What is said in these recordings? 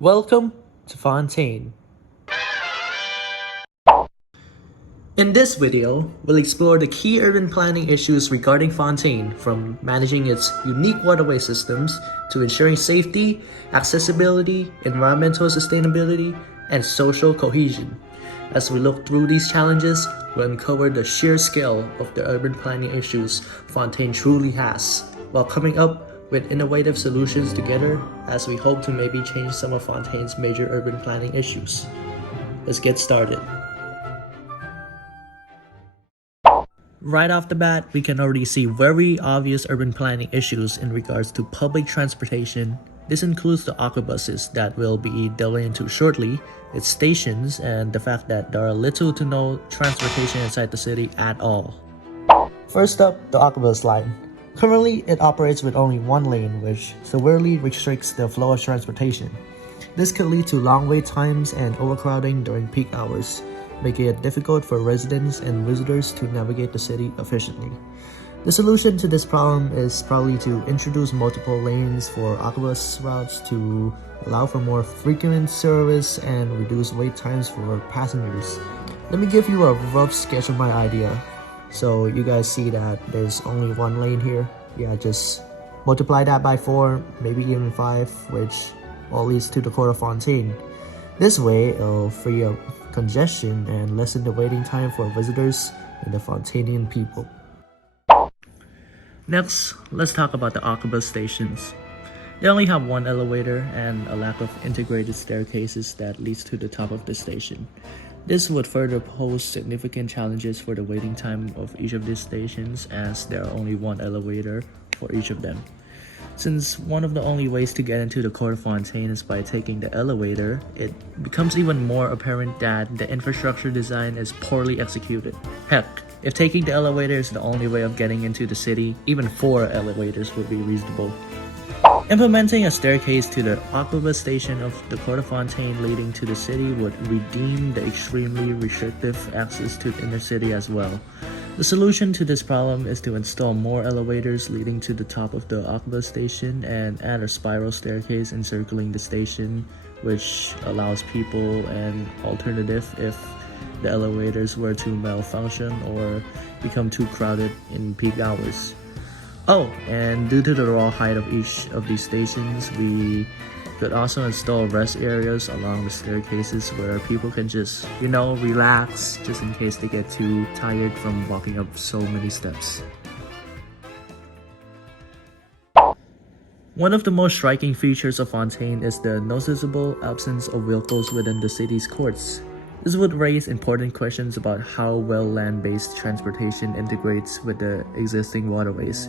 Welcome to Fontaine. In this video, we'll explore the key urban planning issues regarding Fontaine, from managing its unique waterway systems to ensuring safety, accessibility, environmental sustainability, and social cohesion. As we look through these challenges, we'll uncover the sheer scale of the urban planning issues Fontaine truly has, while coming up with innovative solutions together as we hope to maybe change some of Fontaine's major urban planning issues. Let's get started. Right off the bat, we can already see very obvious urban planning issues in regards to public transportation. This includes the aquabuses that we'll be delving into shortly, its stations, and the fact that there are little to no transportation inside the city at all. First up, the aquabus line. Currently, it operates with only one lane, which severely restricts the flow of transportation. This could lead to long wait times and overcrowding during peak hours, making it difficult for residents and visitors to navigate the city efficiently. The solution to this problem is probably to introduce multiple lanes for aquabus routes to allow for more frequent service and reduce wait times for passengers. Let me give you a rough sketch of my idea. So you guys see that there's only one lane here. Yeah, just multiply that by 4, maybe even 5, which all leads to the Court of Fontaine. This way, it'll free up congestion and lessen the waiting time for visitors and the Fontainian people. Next, let's talk about the aquabus stations. They only have one elevator and a lack of integrated staircases that leads to the top of the station. This would further pose significant challenges for the waiting time of each of these stations, as there are only one elevator for each of them. Since one of the only ways to get into the Court of Fontaine is by taking the elevator, it becomes even more apparent that the infrastructure design is poorly executed. Heck, if taking the elevator is the only way of getting into the city, even 4 elevators would be reasonable. Implementing a staircase to the aquabus station of the Court of Fontaine leading to the city would redeem the extremely restrictive access to the inner city as well. The solution to this problem is to install more elevators leading to the top of the aquabus station and add a spiral staircase encircling the station, which allows people an alternative if the elevators were to malfunction or become too crowded in peak hours. Oh, and due to the raw height of each of these stations, we could also install rest areas along the staircases where people can just, relax just in case they get too tired from walking up so many steps. One of the most striking features of Fontaine is the noticeable absence of vehicles within the city's courts. This would raise important questions about how well land-based transportation integrates with the existing waterways,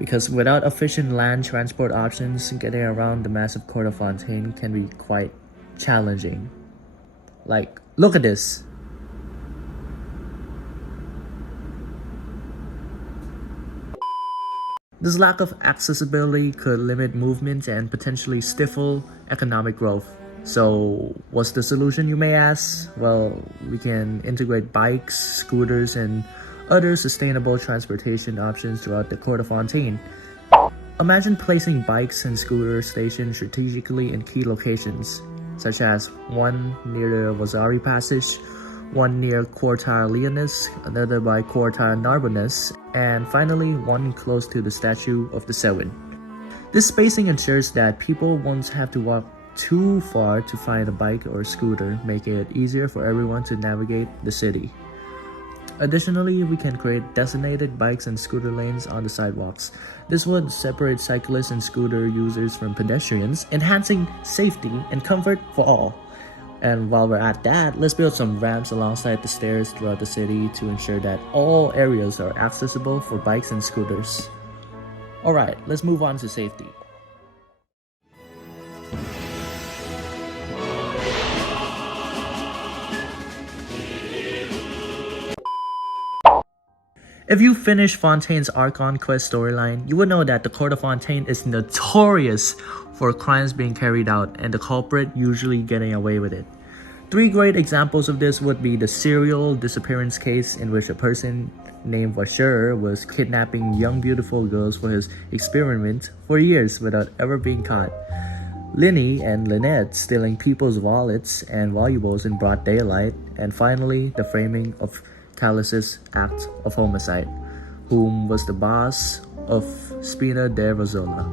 because without efficient land transport options, getting around the massive Court of Fontaine can be quite challenging. Like, look at this! This lack of accessibility could limit movement and potentially stifle economic growth. So, what's the solution, you may ask? Well, we can integrate bikes, scooters, and other sustainable transportation options throughout the Court of Fontaine. Imagine placing bikes and scooter stations strategically in key locations, such as one near the Vasari Passage, one near Quartier Leonis, another by Quartier Narbonnes, and finally one close to the Statue of the Seven. This spacing ensures that people won't have to walk too far to find a bike or scooter, making it easier for everyone to navigate the city. Additionally, we can create designated bikes and scooter lanes on the sidewalks. This would separate cyclists and scooter users from pedestrians, enhancing safety and comfort for all. And while we're at that, let's build some ramps alongside the stairs throughout the city to ensure that all areas are accessible for bikes and scooters. Alright, let's move on to safety. If you finish Fontaine's Archon Quest storyline, you would know that the Court of Fontaine is notorious for crimes being carried out and the culprit usually getting away with it. 3 great examples of this would be the serial disappearance case in which a person named Vasher was kidnapping young beautiful girls for his experiment for years without ever being caught. Linny and Lynette stealing people's wallets and valuables in broad daylight, and finally the framing of Talus's act of homicide, whom was the boss of Spina de Rosola.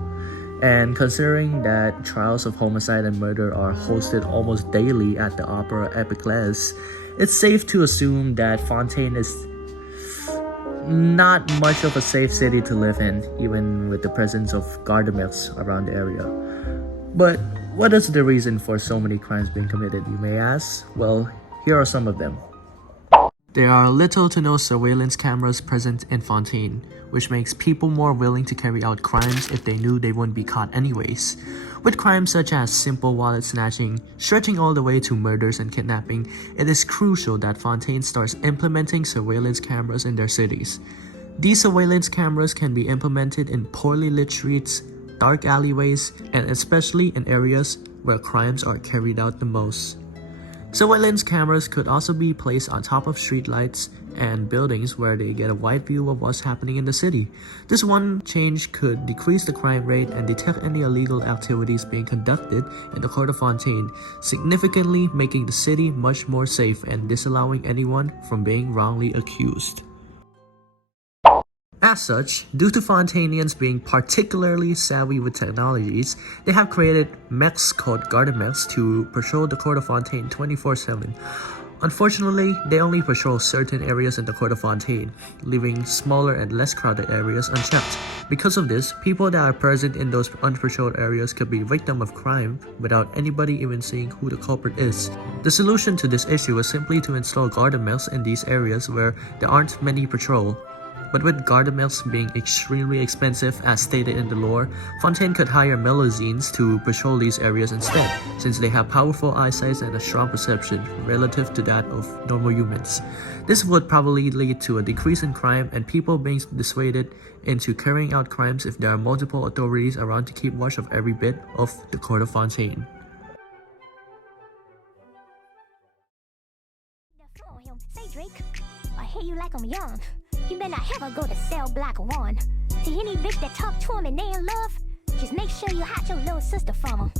And considering that trials of homicide and murder are hosted almost daily at the Opera Epiclese, it's safe to assume that Fontaine is not much of a safe city to live in, even with the presence of gardamettes around the area. But what is the reason for so many crimes being committed, you may ask? Well, here are some of them. There are little to no surveillance cameras present in Fontaine, which makes people more willing to carry out crimes if they knew they wouldn't be caught anyways. With crimes such as simple wallet snatching, stretching all the way to murders and kidnapping, it is crucial that Fontaine starts implementing surveillance cameras in their cities. These surveillance cameras can be implemented in poorly lit streets, dark alleyways, and especially in areas where crimes are carried out the most. Surveillance cameras could also be placed on top of streetlights and buildings where they get a wide view of what's happening in the city. This one change could decrease the crime rate and detect any illegal activities being conducted in the Court of Fontaine, significantly making the city much more safe and disallowing anyone from being wrongly accused. As such, due to Fontainians being particularly savvy with technologies, they have created mechs called gardamettes to patrol the Court of Fontaine 24/7. Unfortunately, they only patrol certain areas in the Court of Fontaine, leaving smaller and less crowded areas unchecked. Because of this, people that are present in those unpatrolled areas could be victim of crime without anybody even seeing who the culprit is. The solution to this issue is simply to install gardamettes in these areas where there aren't many patrol. But with gardamettes being extremely expensive as stated in the lore, Fontaine could hire Melusines to patrol these areas instead, since they have powerful eyesight and a strong perception relative to that of normal humans. This would probably lead to a decrease in crime and people being dissuaded into carrying out crimes if there are multiple authorities around to keep watch of every bit of the Court of Fontaine. Say Drake, I hear you like I'm young. You better not ever go to cell block 1. To any bitch that talk to him and they in love, just make sure you hide your little sister from him.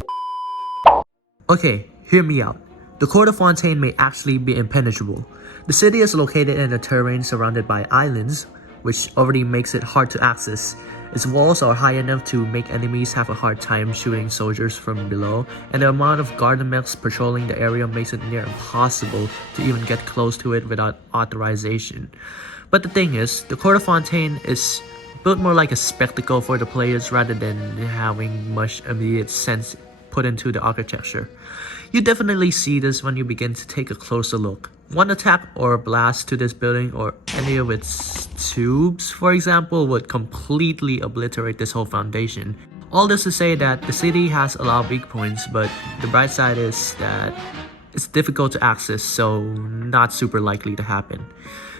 Okay, hear me out. The Court of Fontaine may actually be impenetrable. The city is located in a terrain surrounded by islands, which already makes it hard to access. Its walls are high enough to make enemies have a hard time shooting soldiers from below, and the amount of gardamettes patrolling the area makes it near impossible to even get close to it without authorization. But the thing is, the Court of Fontaine is built more like a spectacle for the players rather than having much immediate sense put into the architecture. You definitely see this when you begin to take a closer look. One attack or blast to this building or any of its tubes, for example, would completely obliterate this whole foundation. All this to say that the city has a lot of weak points, but the bright side is that it's difficult to access, so not super likely to happen.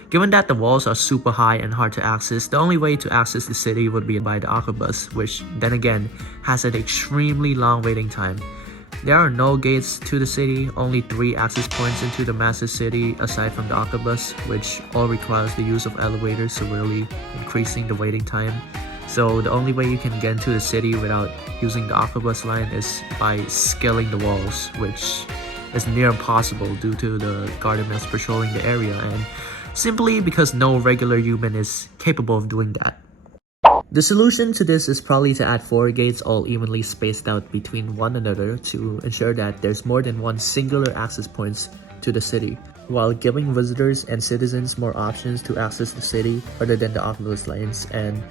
Given that the walls are super high and hard to access, the only way to access the city would be by the Arquebus, which then again has an extremely long waiting time. There are no gates to the city, only 3 access points into the massive city aside from the Arquebus, which all requires the use of elevators, severely increasing the waiting time. So the only way you can get into the city without using the Arquebus line is by scaling the walls, which is near impossible due to the gardamettes patrolling the area and simply because no regular human is capable of doing that. The solution to this is probably to add 4 gates all evenly spaced out between one another to ensure that there's more than one singular access points to the city, while giving visitors and citizens more options to access the city other than the omnibus lanes and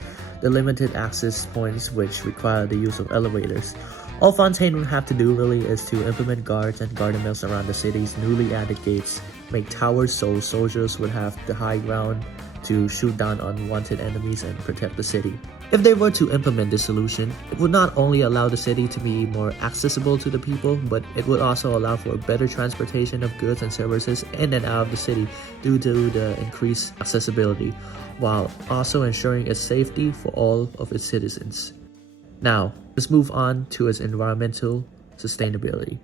the limited access points which require the use of elevators. All Fontaine would have to do really is to implement guards and gardamettes around the city's newly added gates, make towers so soldiers would have the high ground to shoot down unwanted enemies and protect the city. If they were to implement this solution, it would not only allow the city to be more accessible to the people, but it would also allow for better transportation of goods and services in and out of the city due to the increased accessibility, while also ensuring its safety for all of its citizens. Now, let's move on to its environmental sustainability.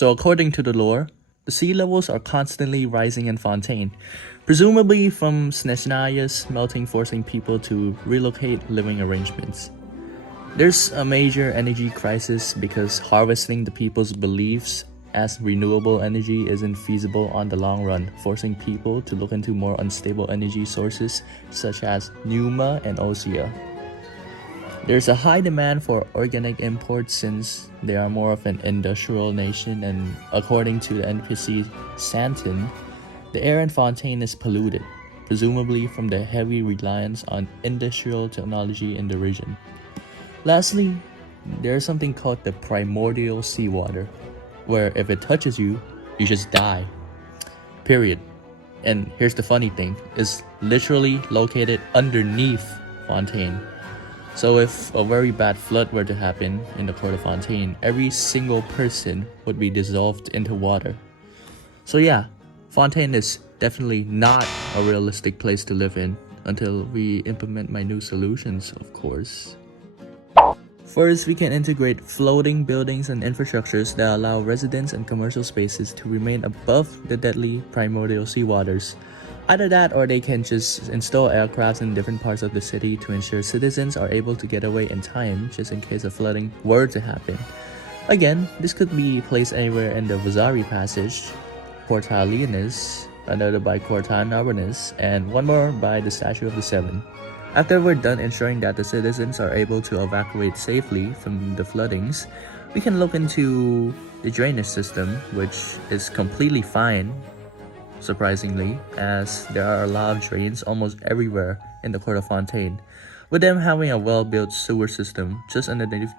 So according to the lore, the sea levels are constantly rising in Fontaine, presumably from Snezhnaya's melting, forcing people to relocate living arrangements. There's a major energy crisis because harvesting the people's beliefs as renewable energy isn't feasible on the long run, forcing people to look into more unstable energy sources such as pneuma and osea. There's a high demand for organic imports since they are more of an industrial nation, and according to the NPC Santin, the air in Fontaine is polluted, presumably from the heavy reliance on industrial technology in the region. Lastly, there's something called the primordial seawater, where if it touches you, you just die. Period. And here's the funny thing, it's literally located underneath Fontaine. So if a very bad flood were to happen in the port of Fontaine, every single person would be dissolved into water. So yeah, Fontaine is definitely not a realistic place to live in until we implement my new solutions, of course. First, we can integrate floating buildings and infrastructures that allow residents and commercial spaces to remain above the deadly primordial seawaters. Either that, or they can just install aircrafts in different parts of the city to ensure citizens are able to get away in time just in case a flooding were to happen. Again, this could be placed anywhere in the Vasari Passage, Porta Leonis, another by Porta Narbonus, and one more by the Statue of the Seven. After we're done ensuring that the citizens are able to evacuate safely from the floodings, we can look into the drainage system, which is completely fine, surprisingly, as there are a lot of drains almost everywhere in the Court of Fontaine, with them having a well-built sewer system just underneath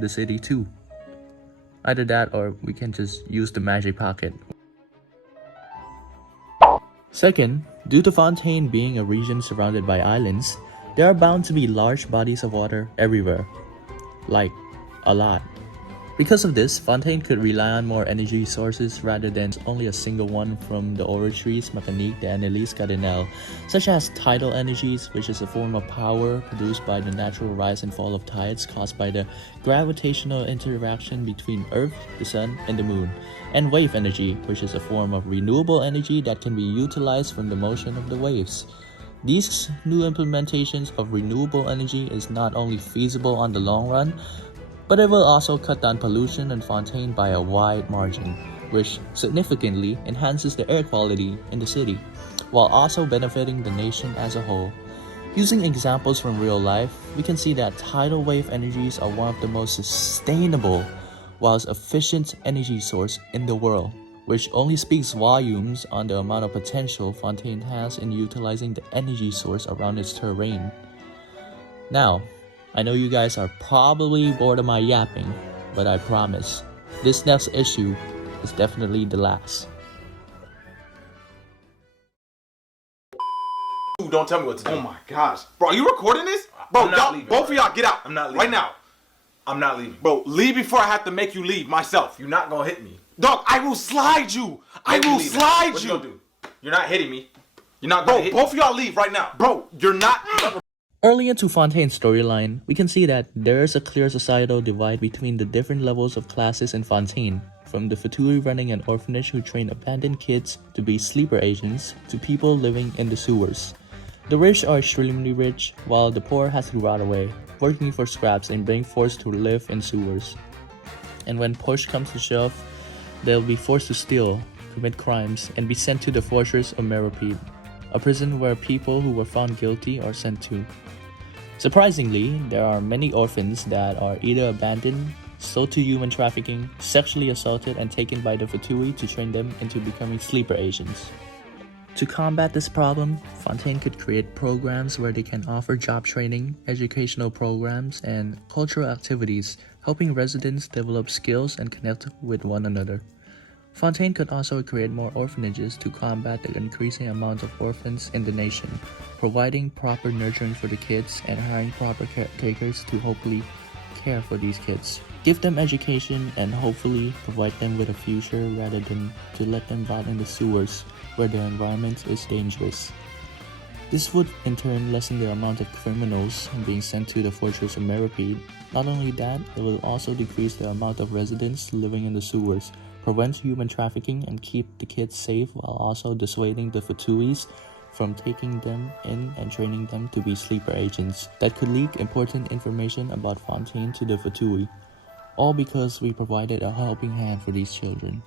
the city too. Either that, or we can just use the magic pocket. Second, due to Fontaine being a region surrounded by islands, there are bound to be large bodies of water everywhere. Like, a lot. Because of this, Fontaine could rely on more energy sources rather than only a single one from the oratories mécaniques d'analyse cardinale, such as tidal energies, which is a form of power produced by the natural rise and fall of tides caused by the gravitational interaction between Earth, the Sun, and the Moon, and wave energy, which is a form of renewable energy that can be utilized from the motion of the waves. These new implementations of renewable energy is not only feasible on the long run, but it will also cut down pollution in Fontaine by a wide margin, which significantly enhances the air quality in the city, while also benefiting the nation as a whole. Using examples from real life, we can see that tidal wave energies are one of the most sustainable, whilst efficient energy source in the world, which only speaks volumes on the amount of potential Fontaine has in utilizing the energy source around its terrain. Now, I know you guys are probably bored of my yapping, but I promise, this next issue is definitely the last. Don't tell me what to do. Oh my gosh. Bro, are you recording this? Bro, I'm not y'all, leaving, both bro. of y'all get out. I'm not leaving. Right now. I'm not leaving. Bro, leave before I have to make you leave myself. You're not gonna hit me. Dog, I will slide you. I will slide What you. What you gonna do? You're not hitting me. You're not Bro, gonna hit both me. of y'all leave right now. Bro, you're not. Early into Fontaine's storyline, we can see that there is a clear societal divide between the different levels of classes in Fontaine, from the fatui running an orphanage who train abandoned kids to be sleeper agents to people living in the sewers. The rich are extremely rich, while the poor has to rot away, working for scraps and being forced to live in sewers. And when push comes to shove, they'll be forced to steal, commit crimes, and be sent to the fortress of Meropide, a prison where people who were found guilty are sent to. Surprisingly, there are many orphans that are either abandoned, sold to human trafficking, sexually assaulted, and taken by the fatui to train them into becoming sleeper agents. To combat this problem, Fontaine could create programs where they can offer job training, educational programs, and cultural activities, helping residents develop skills and connect with one another. Fontaine could also create more orphanages to combat the increasing amount of orphans in the nation, providing proper nurturing for the kids and hiring proper caretakers to hopefully care for these kids. Give them education and hopefully provide them with a future rather than to let them rot in the sewers where the environment is dangerous. This would in turn lessen the amount of criminals being sent to the fortress of Meropide. Not only that, it will also decrease the amount of residents living in the sewers, prevent human trafficking and keep the kids safe while also dissuading the pwease from taking them in and training them to be sleeper agents that could leak important information about Fontaine to the pwease, all because we provided a helping hand for these children.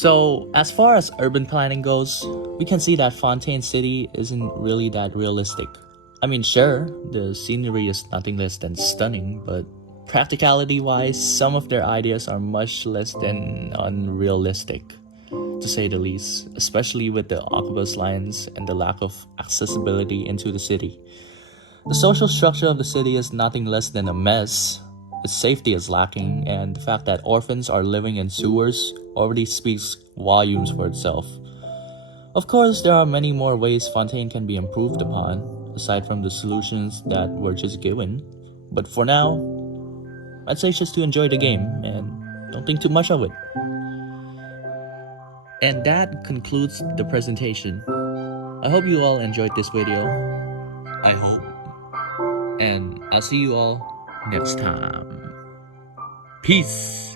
So, as far as urban planning goes, we can see that Fontaine City isn't really that realistic. I mean, sure, the scenery is nothing less than stunning, but practicality-wise, some of their ideas are much less than unrealistic, to say the least, especially with the omnibus lines and the lack of accessibility into the city. The social structure of the city is nothing less than a mess. Its safety is lacking, and the fact that orphans are living in sewers already speaks volumes for itself. Of course, there are many more ways Fontaine can be improved upon, aside from the solutions that were just given. But for now, I'd say just to enjoy the game and don't think too much of it. And that concludes the presentation. I hope you all enjoyed this video. I hope. And I'll see you all next time. Peace.